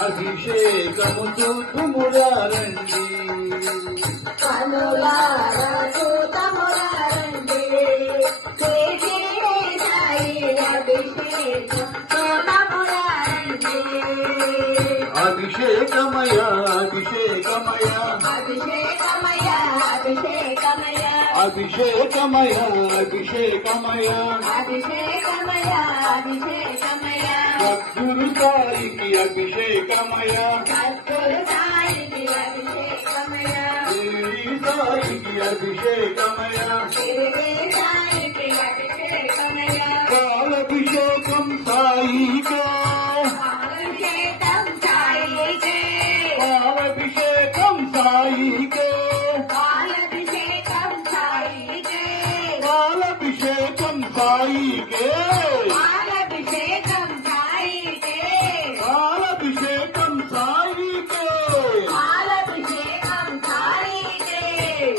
అభిషేకము చూపుమురారండి కనులారా చూతమురారండి అభిషేకమయ అభిషేకమయ అభిషేకమయ అభిషేకమయ అభిషేకమయ అభిషేకమయ అభిషేకమయ అభిషేకమయ సద్గురు సాయికి అభిషేకమయ సద్గురు సాయికి అభిషేకమయ శిరిడి సాయికి అభిషేకమయ శిరిడి సాయికి అభిషేకమయ పాలభిషేకం సాయికే అభిషేకం సాయికే పాలభిషేకం సాయికే పాలభిషేకం సాయికే పాలభిషేకం సాయికే పాలభిషేకం సాయికే పాలభిషేకం సాయికే పాలభిషేకం సాయికే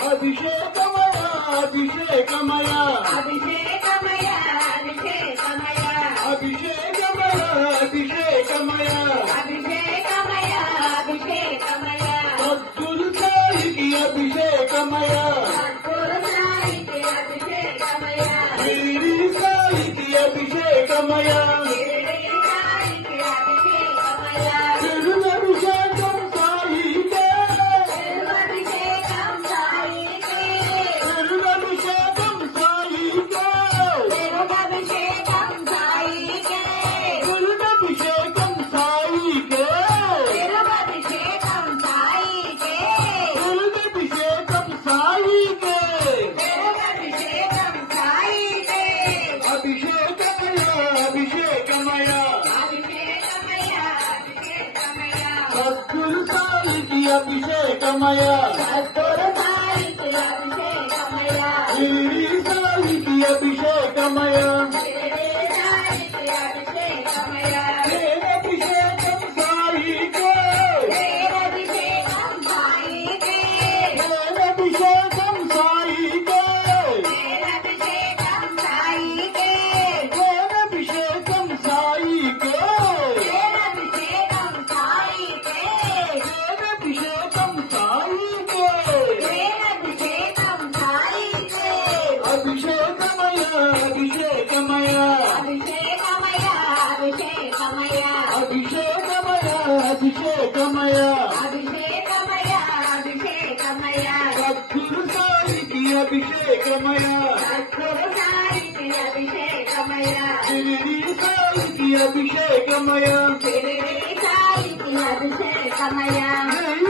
అభిషేకమయ అభిషేకమయ అభిషేకమయ అభిషేకమయ అభిషేకమయ అభిషేకమయ అభిషేకమయ అభిషేకమయ సద్గురు సాయికి అభిషేకమయ సద్గురు సాయికి అభిషేకమయ శిరిడి సాయికి అభిషేకమయ శిరిడి సాయికి అభిషేకమయ తిరుగభిషేకం సాయికే తిరుగభిషేకం సాయికే తిరుగభిషేకం సాయికే తిరుగభిషేకం సాయికే తిరుగభిషేకం సాయికే తిరుగభిషేకం సాయికే తిరుగభిషేకం సాయికే తిరుగభిషేకం సాయికే అభిషేకమయ అభిషేకమయ అభిషేకమయ అభిషేకమయ సద్గురు సాయికి అభిషేకమయ సద్గురు సాయికి అభిషేకమయ శిరిడి సాయికి అభిషేకమయ శిరిడి సాయికి అభిషేకమయ దేవాభిషేకం సాయికే దేవాభిషేకం సాయికే దేవాభిషేకం సాయికే దేవాభిషేకం సాయికే దేవాభిషేకం సాయికే దేవాభిషేకం సాయికే దేవాభిషేకం సాయికే దేవాభిషేకం సాయికే అభిషేకమయ అభిషేకమయ అభిషేకమయ అభిషేకమయ అభిషేకమయ అభిషేకమయ అభిషేకమయ అభిషేకమయ సద్గురు సాయికి అభిషేకమయ సద్గురు సాయికి అభిషేకమయ శిరిడి సాయికి అభిషేకమయ శిరిడి సాయికి అభిషేకమయ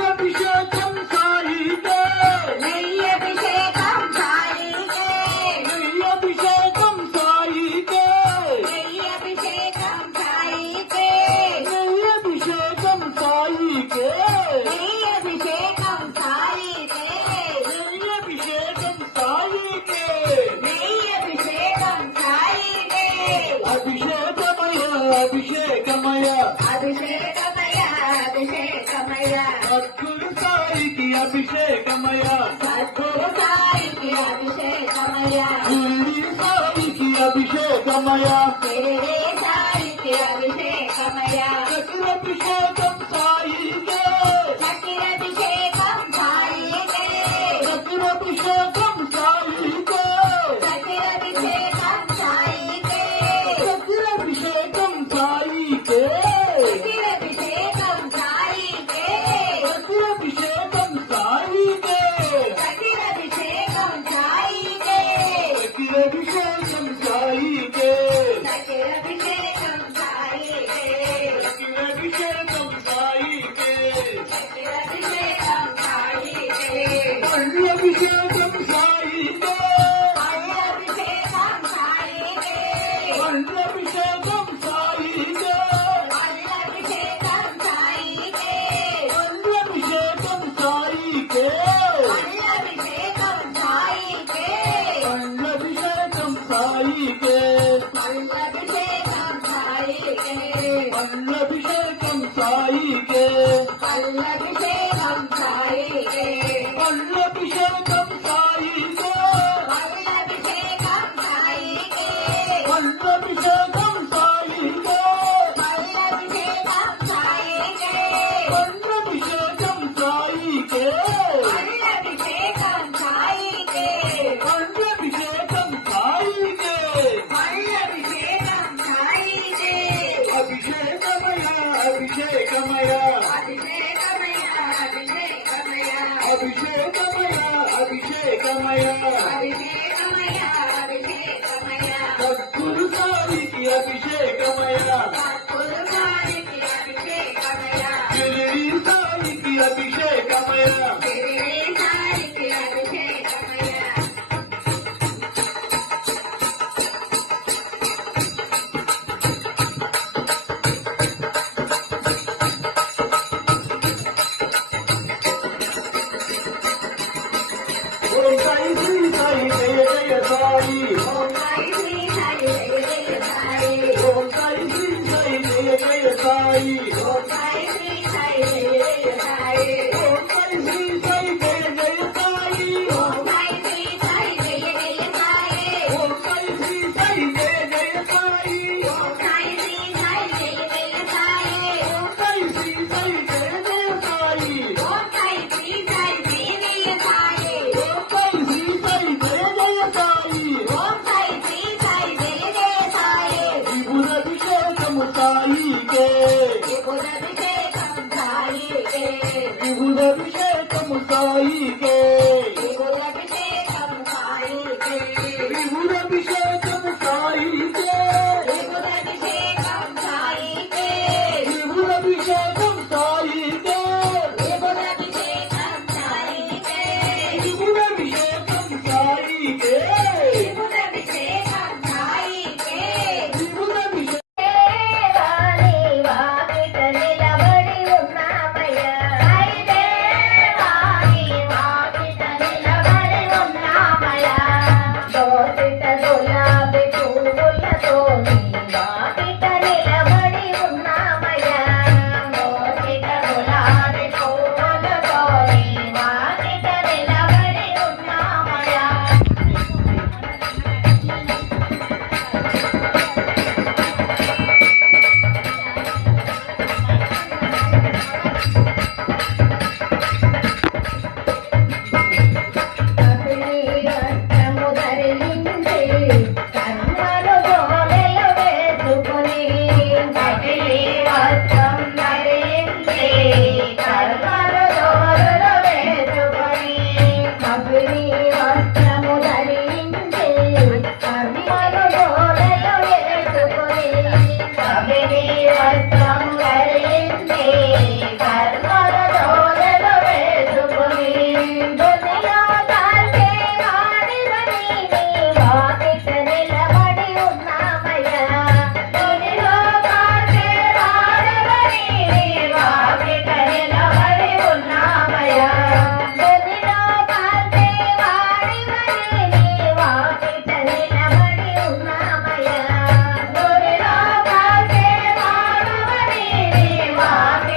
అభిషేకం సాయికే నెయ్యభిషేకం సాయికే అభిషేకం సాయికే నెయ్యభిషేకం సాయికే అభిషేకం సాయికే నెయ్యభిషేకం సాయికే అభిషేకం సాయికే నెయ్యభిషేకం సాయికే అభిషేకమయ అభిషేకమయ అభిషేకమయ అభిషేకమయ సద్గురు సాయికి అభిషేకమయ సద్గురు సాయికి అభిషేకమయ శిరిడి సాయికి అభిషేకమయ శిరిడి సాయికి అభిషేకమయ అభిషేకం సాయికే సఖిరభిషేకం సాయికే అభిషేకం సాయికే సఖిరభిషేకం సాయికే అభిషేకం సాయికే సఖిరభిషేకం సాయికే అభిషేకం సాయికే సఖిరభిషేకం సాయికే అభిషేకం సాయికే సఖిరభిషేకం సాయికే అభిషేకం సాయికే సఖిరభిషేకం సాయికే అభిషేకం సాయికే అభిషేకం సాయికే అభిషేకం సాయికే అభిషేకం సాయికే అభిషేకం సాయికే అభిషేకం సాయికే అభిషేకం సాయికే అభిషేకం సాయికే అభిషేకం సాయికే అభిషేకం సాయికే అభిషేకం సాయికే అభిషేకం సాయికే అభిషేకం సాయికే అభిషేకం సాయికే అభిషేకమయ అభిషేకమయ అభిషేకమయ అభిషేకమయ అభిషేకమయ అభిషేకమయ అభిషేకమయ సద్గురు సాయికి అభిషేకమయ సద్గురుగారికి అభిషేకమయ షిరిడి సాయికి అభిషేకమయ శిరిడి సాయికి అభిషేకమయ ఓం సాయి శ్రీ సాయి జయ జయ సాయి ఓం సాయి శ్రీ సాయి జయ జయ సాయి ఓం సాయి శ్రీ సాయి జయ జయ సాయి ఓం సాయి శ్రీ సాయి జయ జయ సాయి ఓం సాయి శ్రీ సాయి జయ జయ సాయి ఓం సాయి శ్రీ సాయి జయ జయ సాయి ఓం సాయి శ్రీ సాయి జయ జయ సాయి ఓం సాయి శ్రీ సాయి జయ జయ సాయి ఓం సాయి శ్రీ సాయి జయ జయ సాయి ఓం సాయి శ్రీ సాయి జయ జయ సాయి ఓం సాయి శ్రీ సాయి జయ జయ సాయి ఓం సాయి శ్రీ సాయి జయ జయ సాయి విభుదభిషేకము సాయికే విభుదభిషేకం సాయికే విభుదభిషేకము సాయికే విభుదభిషేకం సాయికే విభుదభిషేకము సాయికే విభుదభిషేకం సాయికే విభుదభిషేకం సాయికే విభుదభిషేకం సాయికే విభుదభిషేకం సాయికే విభుదభిషేకం సాయికే విభుదభిషేకం దేవాని వాకిట నిలబడి ఉన్నామయ్యా హరి దేవాని వాకిట నిలబడి ఉన్నామయ్యా దోసిట గులాబీ పువ్వులతో నీ వాకిట నిలబడి ఉన్నామయ్యా దోసిట గులాబీ పువ్వులతో నీ వాకిట నిలబడి ఉన్నామయ్యా అభినీరత్నము ధరించి కర్మలు గోలెలు వేసుకుని అభినీరత్నం ధరించి కర్మలు గోలెలు వేసుకుని అభినీరత్నము ధరించి కర్మలు గోలెలు వేసుకుని అభినీరత్నం ధరించి కర్మలు గోలెలు వేసుకుని దునియా దాల్చే వాడివని నీ వాకిట నిలబడి ఉన్నామయ్యా దునియా దాల్చే వాడివని నీ వాకిట నిలబడి ఉన్నామయ్యా దునియా దాల్చే వాడివని నీ వాకిట నిలబడి ఉన్నామయ్యా దునియా దాల్చే వాడివని నీ వాకిట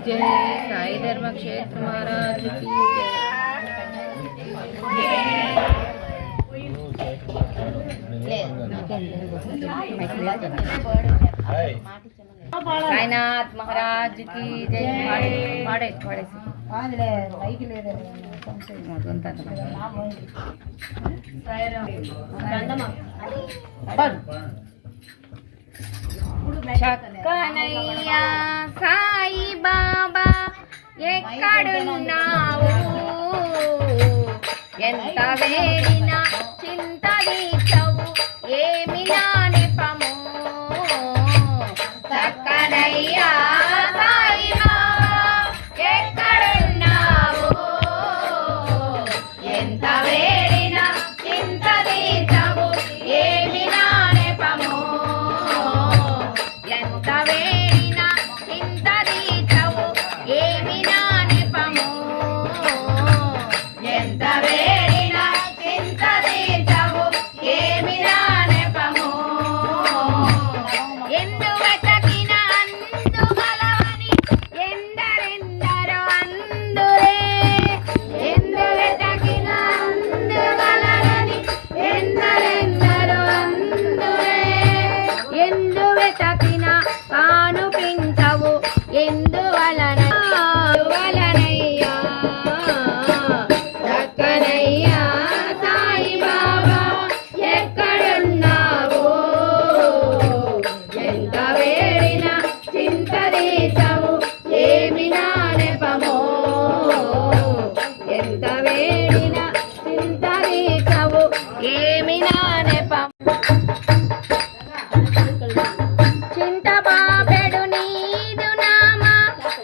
जय साई धर्म क्षेत्र महाराज की साईनाथ महाराज की जय पाड़े थोड़े से చక్కనయ్యా సాయి బాబా ఎక్కడున్నావు ఎంత వేడినా చింత తీర్చవు ఏమి నా నెపము చక్కనయ్యా సాయి బాబా ఎక్కడున్నావు ఎంత వేడినా చింత తీర్చవు ఏమి నా నెపము ఎంత వేడినా చింత తీర్చవు ఏమి నా నెపము ఎంత వేడినా చింత తీర్చవు ఏమి నా నెపము ఎందు వెతకిన అందు గలవని ఎందరెందరో అందురే ఎందు వెతకిన అందు గలవని ఎందరెందరో అందురే ఎందు వెతకిన కానుపించవు ఎందువలనయ్యా చక్కనయ్యా సాయి బాబా ఎక్కడున్నావు ఎంత వేడినా చింత తీర్చవు ఏమి నా నెపమో ఎంత వేడినా చింత తీర్చవు ఏమి నా నెపమో చింత బాపెడు నీదు నామా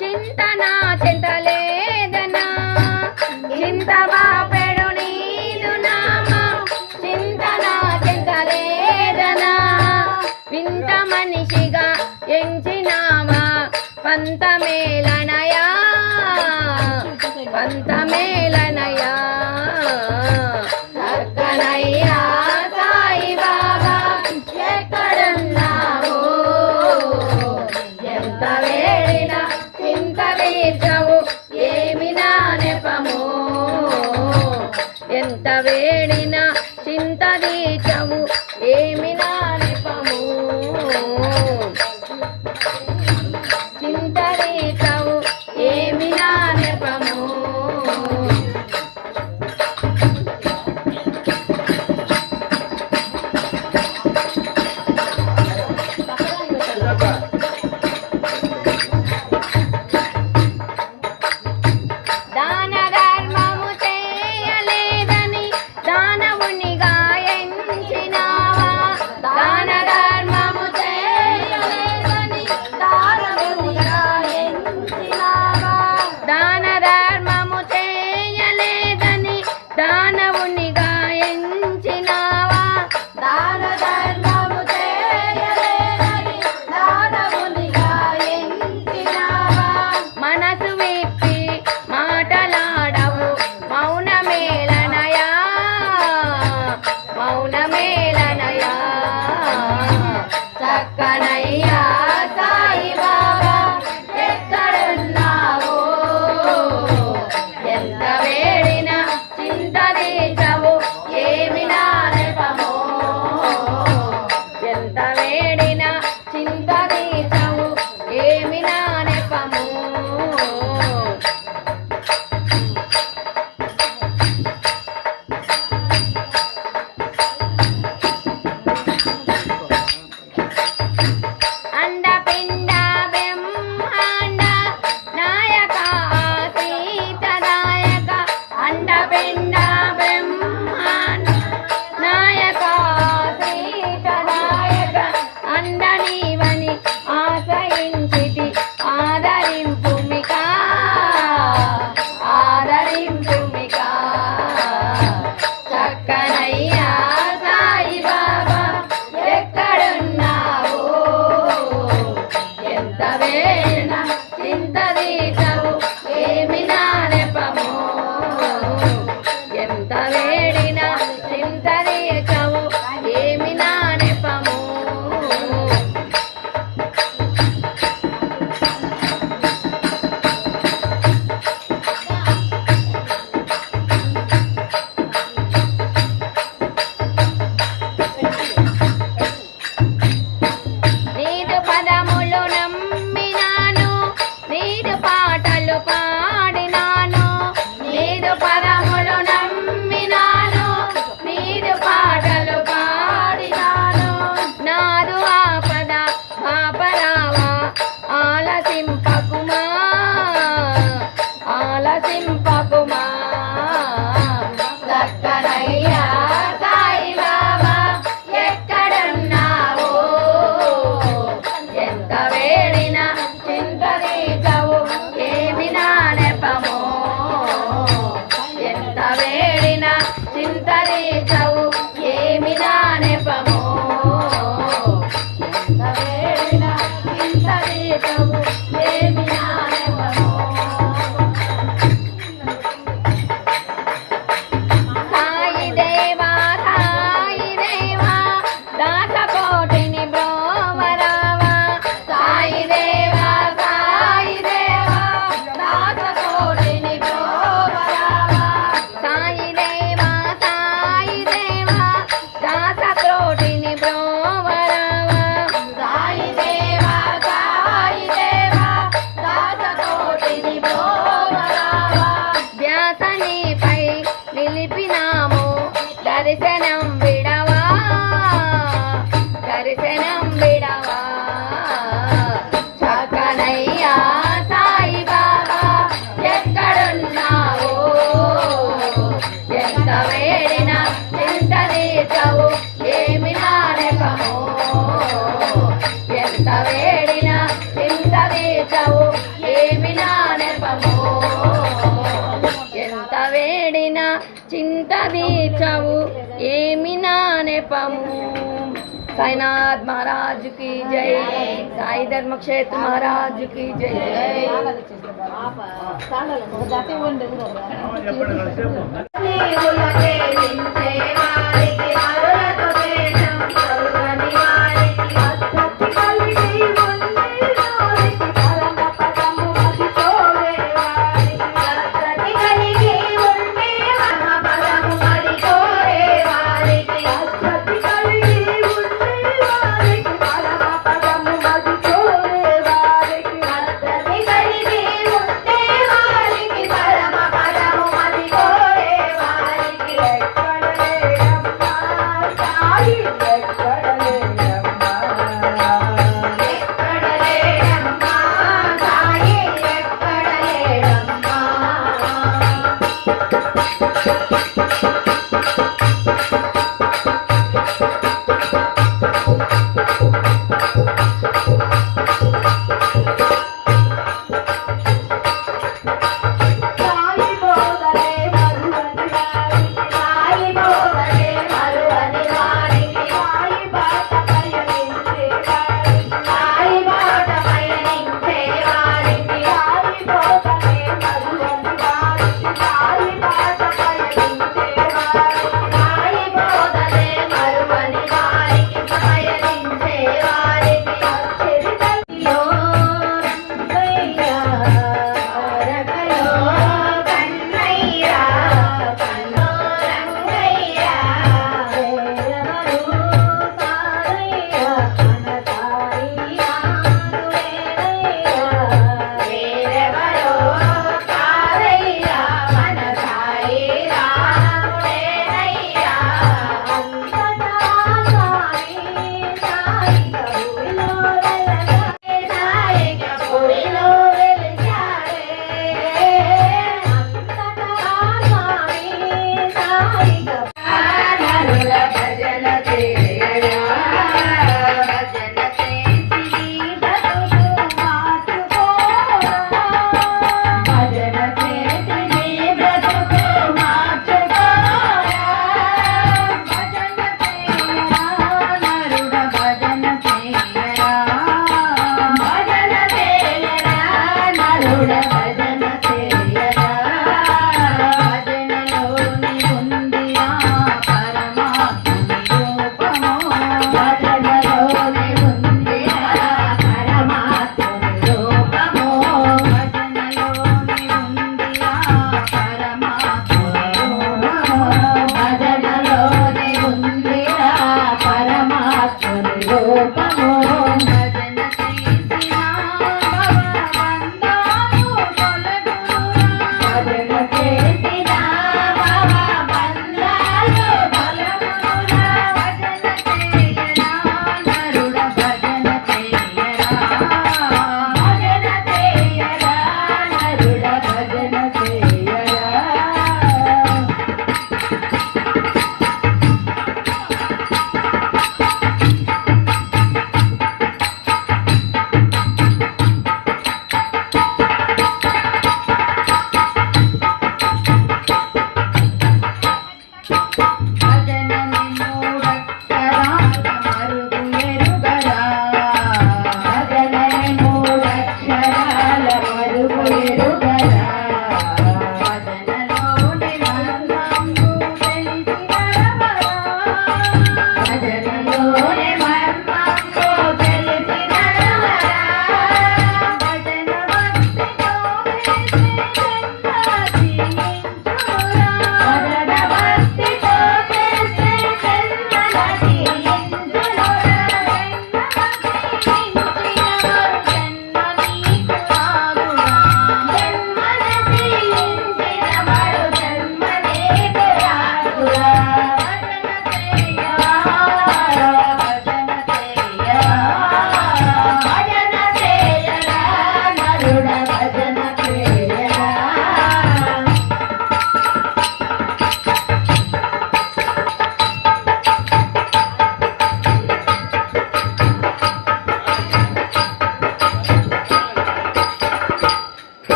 చింతనా చింతలేదనా చింత బాపెడు నీదు నామా చింతనా చింతలేదనా వింత మనిషిగా ఎంచినామా పంతమేలనయా పంతమేలనయా చక్కనయ్యా సాయి బాబా ఎక్కడున్నావు ఎంత వేడినా చింత తీర్చవు ఏమి నా నెపము ఎంత వేడినా చింత తీర్చవు ఏమి నా నెపము చింత తీర్చవు ఏమి నా నెపము దాన ధర్మము చేయలేదని దానవునిగా ఎంచినావా వచ్చినాము దర్శనం విడవా దర్శనం విడవా చక్కనయ్యా సాయి బాబా ఎక్కడున్నావు ఎంత వేడినా ఎంత తీర్చవు ఏమి నానకము ఎంత వేడినా ఎంత తీర్చవు ఏమి నానకము ఎంత వేడినా చింత తీర్చవు ఏమి నానెపము साईनाथ महाराज की जय साई धर्म क्षेत्र महाराज की जय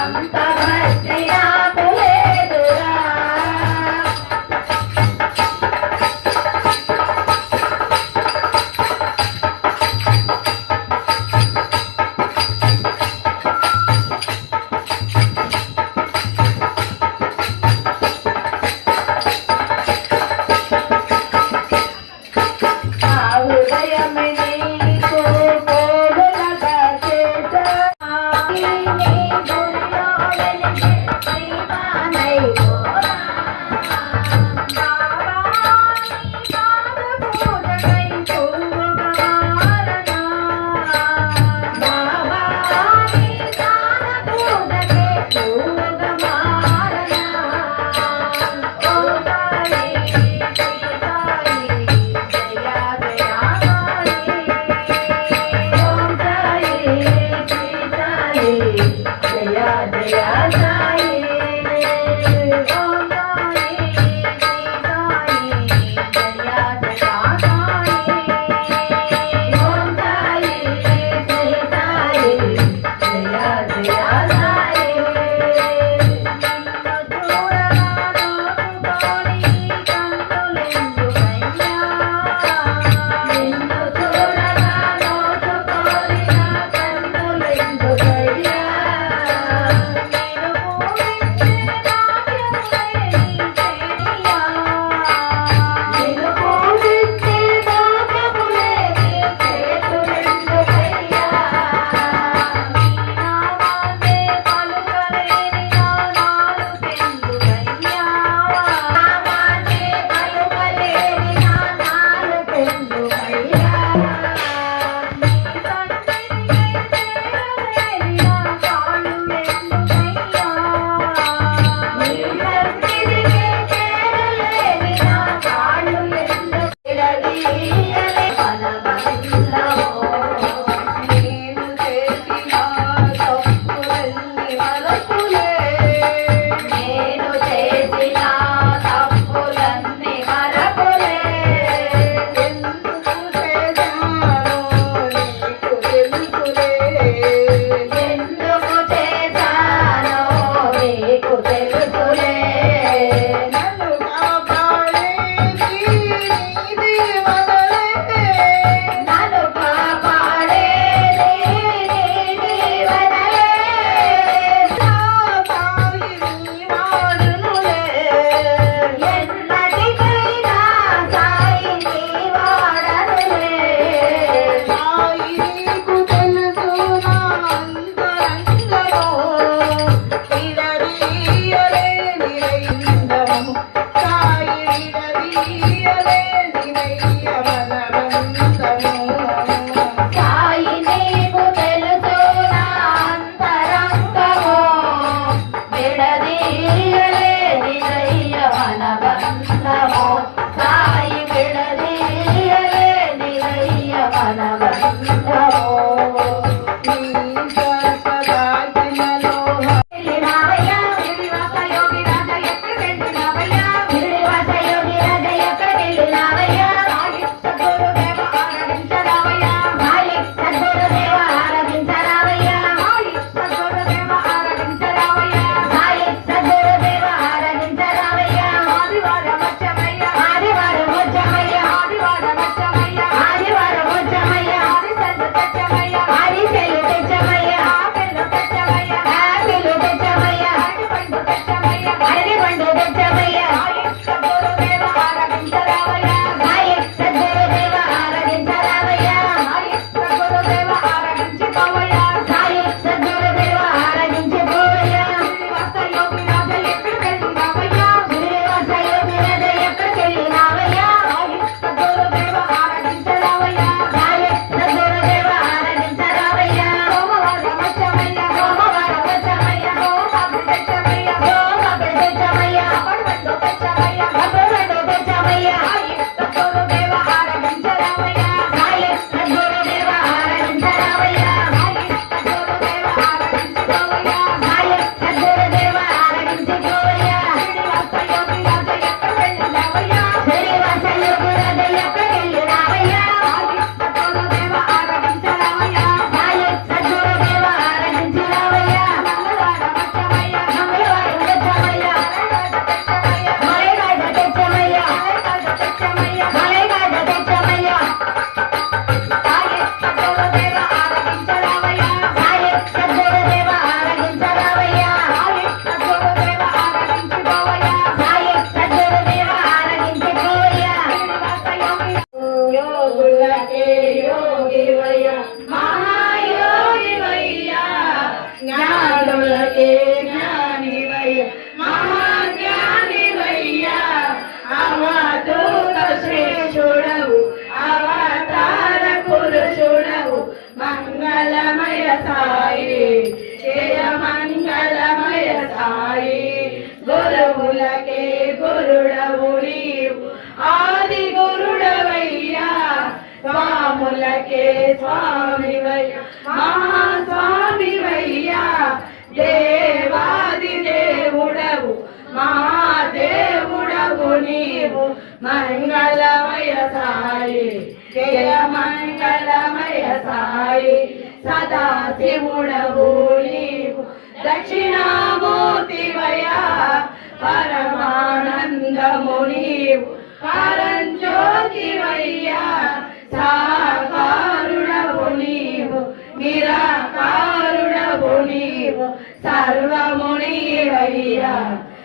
అంత భక్తి నాకు లేదురా నా హృదయమే నీకు పోగులగా చేశా. నీ గుడిలో వెలిగే దీపానై పోరా. బాబా నీ పాద పూజకై పువ్వుగా మారనా. బాబా నీ పాద పూజకై పువ్వుగా మారనా. ఓ సాయి శ్రీ సాయి జయ జయ సాయి. ఓం సాయి శ్రీ సాయి జయ జయ సాయి. ఓం సాయి శ్రీ సాయి జయ జయ సాయి. ఓం సాయి శ్రీ సాయి జయ జయ సాయి. నిన్ను చూడగా నోచుకోని నా కన్నులెందుకయ్యా. నిన్ను చూడగా నోచుకోని నా కన్నులెందుకయ్యా. నేను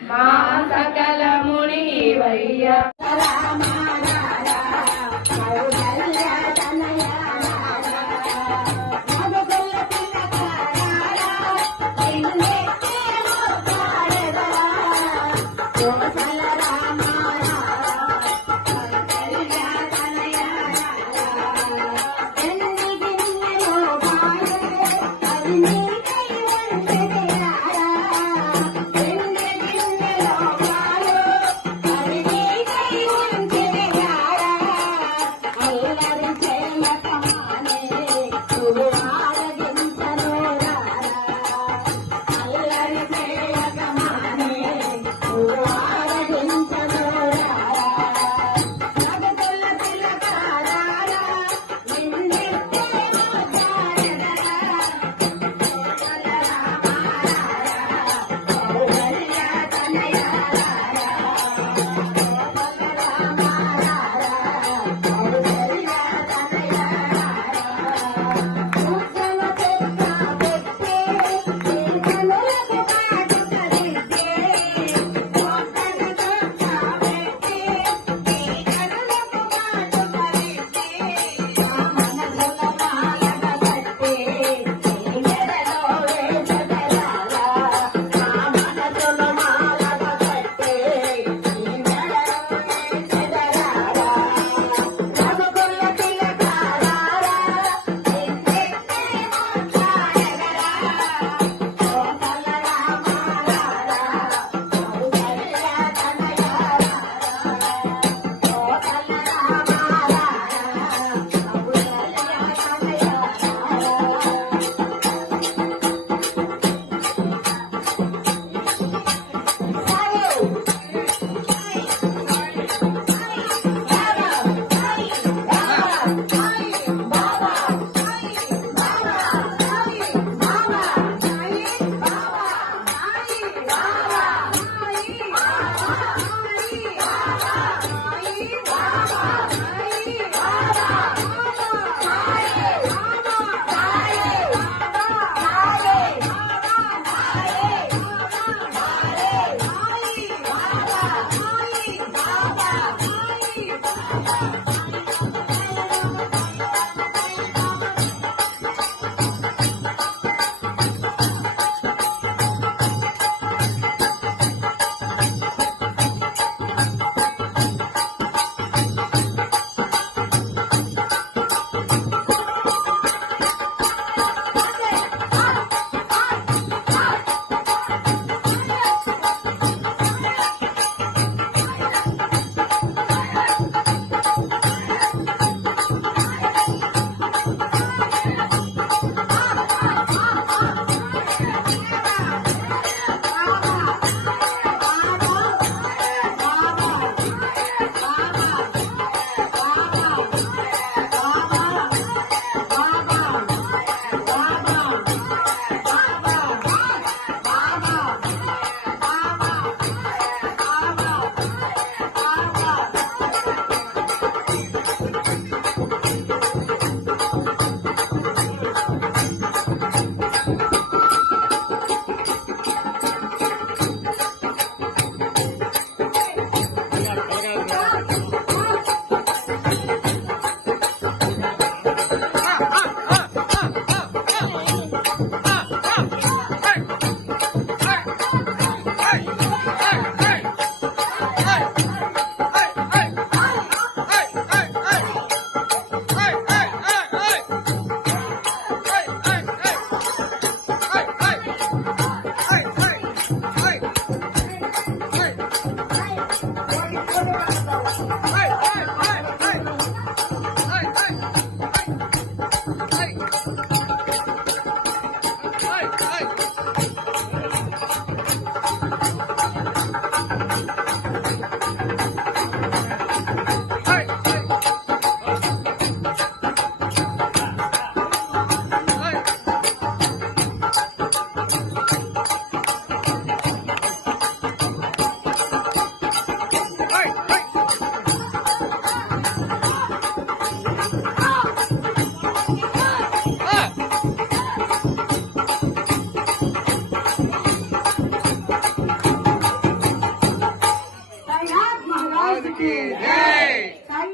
మా సకల మునివయ్య Thank you. की जय